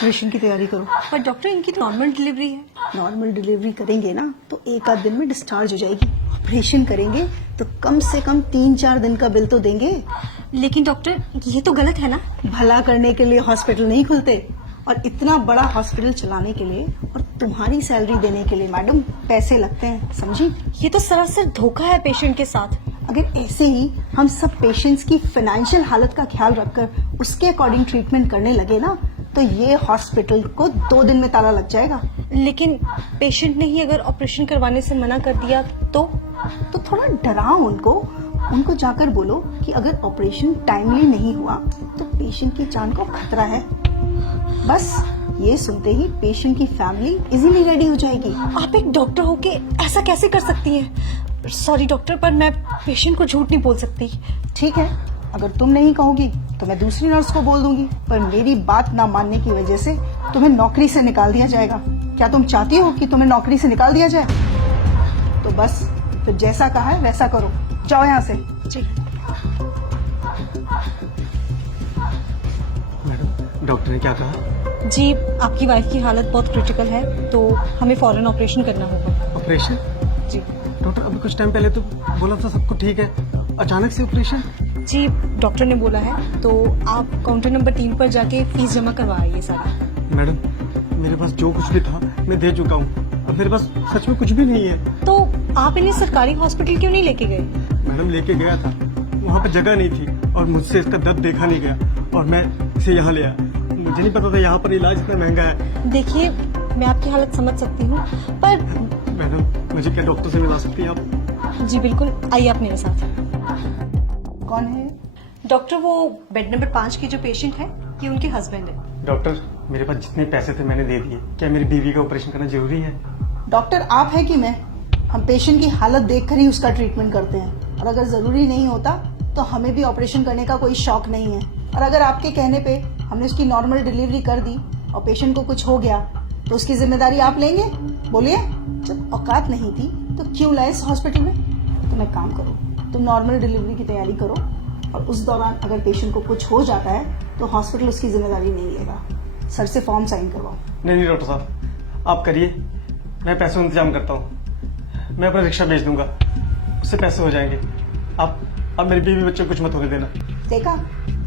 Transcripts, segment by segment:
Operation की तैयारी करो। पर डॉक्टर इनकी नॉर्मल डिलीवरी है। नॉर्मल डिलीवरी करेंगे ना तो एक आध दिन में डिस्चार्ज हो जाएगी। ऑपरेशन करेंगे तो कम से कम 3-4 दिन का बिल तो देंगे। लेकिन डॉक्टर ये तो गलत है ना। भला करने के लिए हॉस्पिटल नहीं खुलते, और इतना बड़ा हॉस्पिटल चलाने के लिए और तुम्हारी सैलरी देने के लिए मैडम पैसे लगते हैं, समझी? ये तो सरासर धोखा है पेशेंट के साथ। अगर ऐसे ही हम सब पेशेंट्स की फाइनेंशियल हालत का ख्याल रखकर उसके अकॉर्डिंग ट्रीटमेंट करने लगे ना तो ये हॉस्पिटल को 2 दिन में ताला लग जाएगा। लेकिन पेशेंट ने ही अगर ऑपरेशन करवाने से मना कर दिया तो थोड़ा डराओ उनको जाकर बोलो कि अगर ऑपरेशन टाइमली नहीं हुआ तो पेशेंट की जान को खतरा है। बस ये सुनते ही पेशेंट की फैमिली इजीली रेडी हो जाएगी। आप एक डॉक्टर होके ऐसा कैसे कर सकती हैं? सॉरी डॉक्टर, पर मैं पेशेंट को झूठ नहीं बोल सकती। ठीक है, अगर तुम नहीं कहोगी तो मैं दूसरी नर्स को बोल दूंगी, पर मेरी बात ना मानने की वजह से तुम्हें नौकरी से निकाल दिया जाएगा। क्या तुम चाहती हो कि तुम्हें नौकरी से निकाल दिया जाए? तो बस फिर जैसा कहा है वैसा करो, जाओ यहाँ से। जी मैडम, डॉक्टर ने क्या कहा? जी, आपकी वाइफ की हालत बहुत क्रिटिकल है तो हमें फौरन ऑपरेशन करना होगा। ऑपरेशन? जी डॉक्टर अभी कुछ टाइम पहले तो बोला था सब कुछ ठीक है, अचानक से ऑपरेशन? जी, डॉक्टर ने बोला है तो आप काउंटर नंबर 3 पर जाके फीस जमा करवा आइए सारी। मैडम, मेरे पास जो कुछ भी था मैं दे चुका हूँ, अब मेरे पास सच में कुछ भी नहीं है। तो आप इन्हें सरकारी हॉस्पिटल क्यों नहीं लेके गए? मैडम, लेके गया था, वहाँ पे जगह नहीं थी और मुझसे इसका दर्द देखा नहीं गया और मैं इसे यहाँ ले आया। मुझे नहीं पता था यहाँ पर इलाज इतना महंगा है। देखिए, मैं आपकी हालत समझ सकती हूँ, पर मैडम, मुझे क्या डॉक्टर से मिला सकती हैं आप? जी बिल्कुल, आइए आप मेरे साथ। कौन है? डॉक्टर, वो बेड नंबर 5 की जो पेशेंट है ये उनके हस्बैंड है। डॉक्टर, मेरे पास जितने पैसे थे मैंने दे दिए। क्या मेरी बीवी का ऑपरेशन करना जरूरी है? डॉक्टर आप है कि मैं? हम पेशेंट की हालत देखकर ही उसका ट्रीटमेंट करते हैं, और अगर जरूरी नहीं होता तो हमें भी ऑपरेशन करने का कोई शौक नहीं है। और अगर आपके कहने पे हमने उसकी नॉर्मल डिलीवरी कर दी और पेशेंट को कुछ हो गया तो उसकी जिम्मेदारी आप लेंगे? बोलिए, जब औकात नहीं थी तो क्यों लाए इस हॉस्पिटल में? तुम एक काम करो, तुम नॉर्मल डिलीवरी की तैयारी करो, और उस दौरान अगर पेशेंट को कुछ हो जाता है तो हॉस्पिटल उसकी जिम्मेदारी नहीं लेगा। सर से फॉर्म साइन करवाओ। नहीं डॉक्टर साहब, आप करिए, मैं पैसों का इंतजाम करता हूँ। मैं अपना रिक्शा भेज दूंगा, उससे पैसे हो जाएंगे। आप मेरी बीवी बच्चे को कुछ मत होने देना। देखा,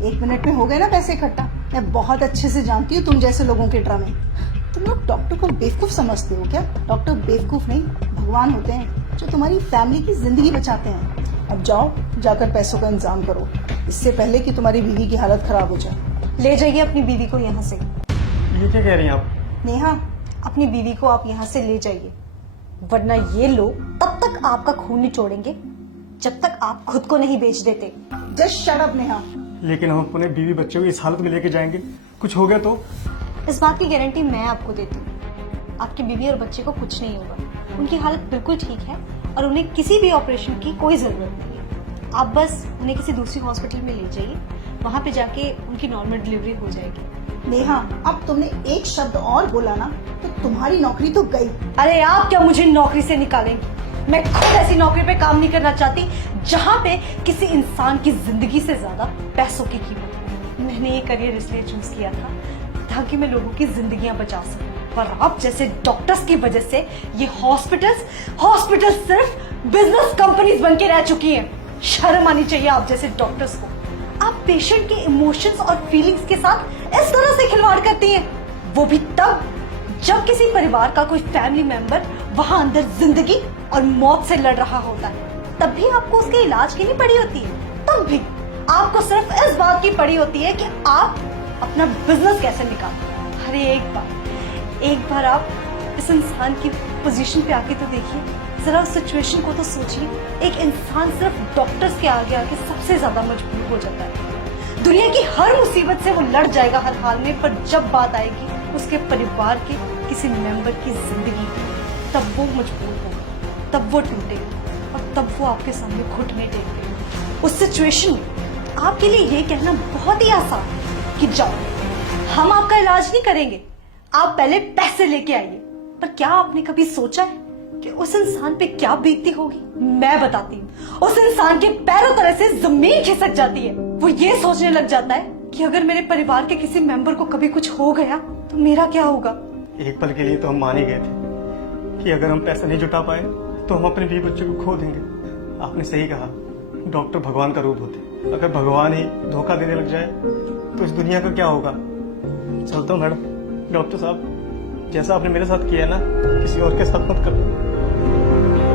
1 मिनट में हो गए ना पैसे इकट्ठा। मैं बहुत अच्छे से जानती हूँ तुम जैसे लोगों के ड्रामे। तुम लोग डॉक्टर को बेवकूफ समझते हो क्या? डॉक्टर बेवकूफ नहीं, भगवान होते हैं जो तुम्हारी फैमिली की जिंदगी बचाते हैं। अब जाओ, जाकर पैसों का इंतजाम करो, इससे पहले कि तुम्हारी बीवी की हालत खराब हो जाए। ले जाइए अपनी बीवी को यहाँ से। ये क्या कह रही हैं आप? नेहा, अपनी बीवी को आप यहाँ से ले जाइए, वरना ये लोग तब तक आपका खून निचोड़ेंगे जब तक आप खुद को नहीं बेच देते। Just shut up Neha. लेकिन हम अपने बीवी बच्चों को इस हालत में लेके जाएंगे, कुछ हो गया तो? इस बात की गारंटी मैं आपको देती हूँ, आपकी बीवी और बच्चे को कुछ नहीं होगा। उनकी हालत बिल्कुल ठीक है और उन्हें किसी भी ऑपरेशन की कोई जरूरत नहीं है। आप बस उन्हें किसी दूसरी हॉस्पिटल में ले जाइए, वहाँ पे जाके उनकी नॉर्मल डिलीवरी हो जाएगी। नेहा, अब तुमने एक शब्द और बोला ना तो तुम्हारी नौकरी तो गई। अरे आप क्या मुझे नौकरी से निकालेंगे? मैं खुद ऐसी नौकरी पे काम नहीं करना चाहती जहाँ पे किसी इंसान की जिंदगी से ज्यादा पैसों की कीमत हो। मैंने ये करियर इसलिए चूज किया था ताकि मैं लोगों की जिंदगियां बचा सकूं, पर आप जैसे डॉक्टर्स की वजह से ये हॉस्पिटल्स सिर्फ बिजनेस कंपनीज बन के रह चुकी हैं। शर्म आनी चाहिए आप जैसे डॉक्टर्स को। आप पेशेंट के इमोशंस और फीलिंग्स के साथ इस तरह से खिलवाड़ करती हैं, वो भी तब जब किसी परिवार का कोई फैमिली मेंबर वहां अंदर जिंदगी और मौत से लड़ रहा होता है। तब भी आपको उसके इलाज की नहीं पड़ी होती है, तब भी आपको सिर्फ इस बात की पड़ी होती है कि आप अपना बिजनेस कैसे निकालें। अरे एक बार आप इस इंसान की पोजीशन पे आके तो देखिए, जरा उस सिचुएशन को तो सोचिए। एक इंसान सिर्फ डॉक्टर्स के आगे आके सबसे ज्यादा मजबूर हो जाता है। दुनिया की हर मुसीबत से वो लड़ जाएगा हर हाल में, पर जब बात आएगी उसके परिवार के किसी मेंबर की जिंदगी की, तब वो मजबूर होगा, तब वो टूटेगा और तब वो आपके सामने घुटने टेकेगा। उस सिचुएशन में आपके लिए ये कहना बहुत ही आसान है कि जाओ, हम आपका इलाज नहीं करेंगे, आप पहले पैसे लेके आइए। पर क्या आपने कभी सोचा है कि उस इंसान पे क्या बीतती होगी? मैं बताती हूँ। उस इंसान के पैरों तरह से जमीन खिसक जाती है। वो ये सोचने लग जाता है कि अगर मेरे परिवार के किसी मेंबर को कभी कुछ हो गया तो मेरा क्या होगा। एक पल के लिए तो हम मान ही गए थे कि अगर हम पैसा नहीं जुटा पाए तो हम अपने बीवी बच्चों को खो देंगे। आपने सही कहा, डॉक्टर भगवान का रूप होते। अगर भगवान ही धोखा देने लग जाए तो इस दुनिया का क्या होगा। चलता हूँ मैडम। डॉक्टर साहब, जैसा आपने मेरे साथ किया ना, किसी और के साथ मत करो।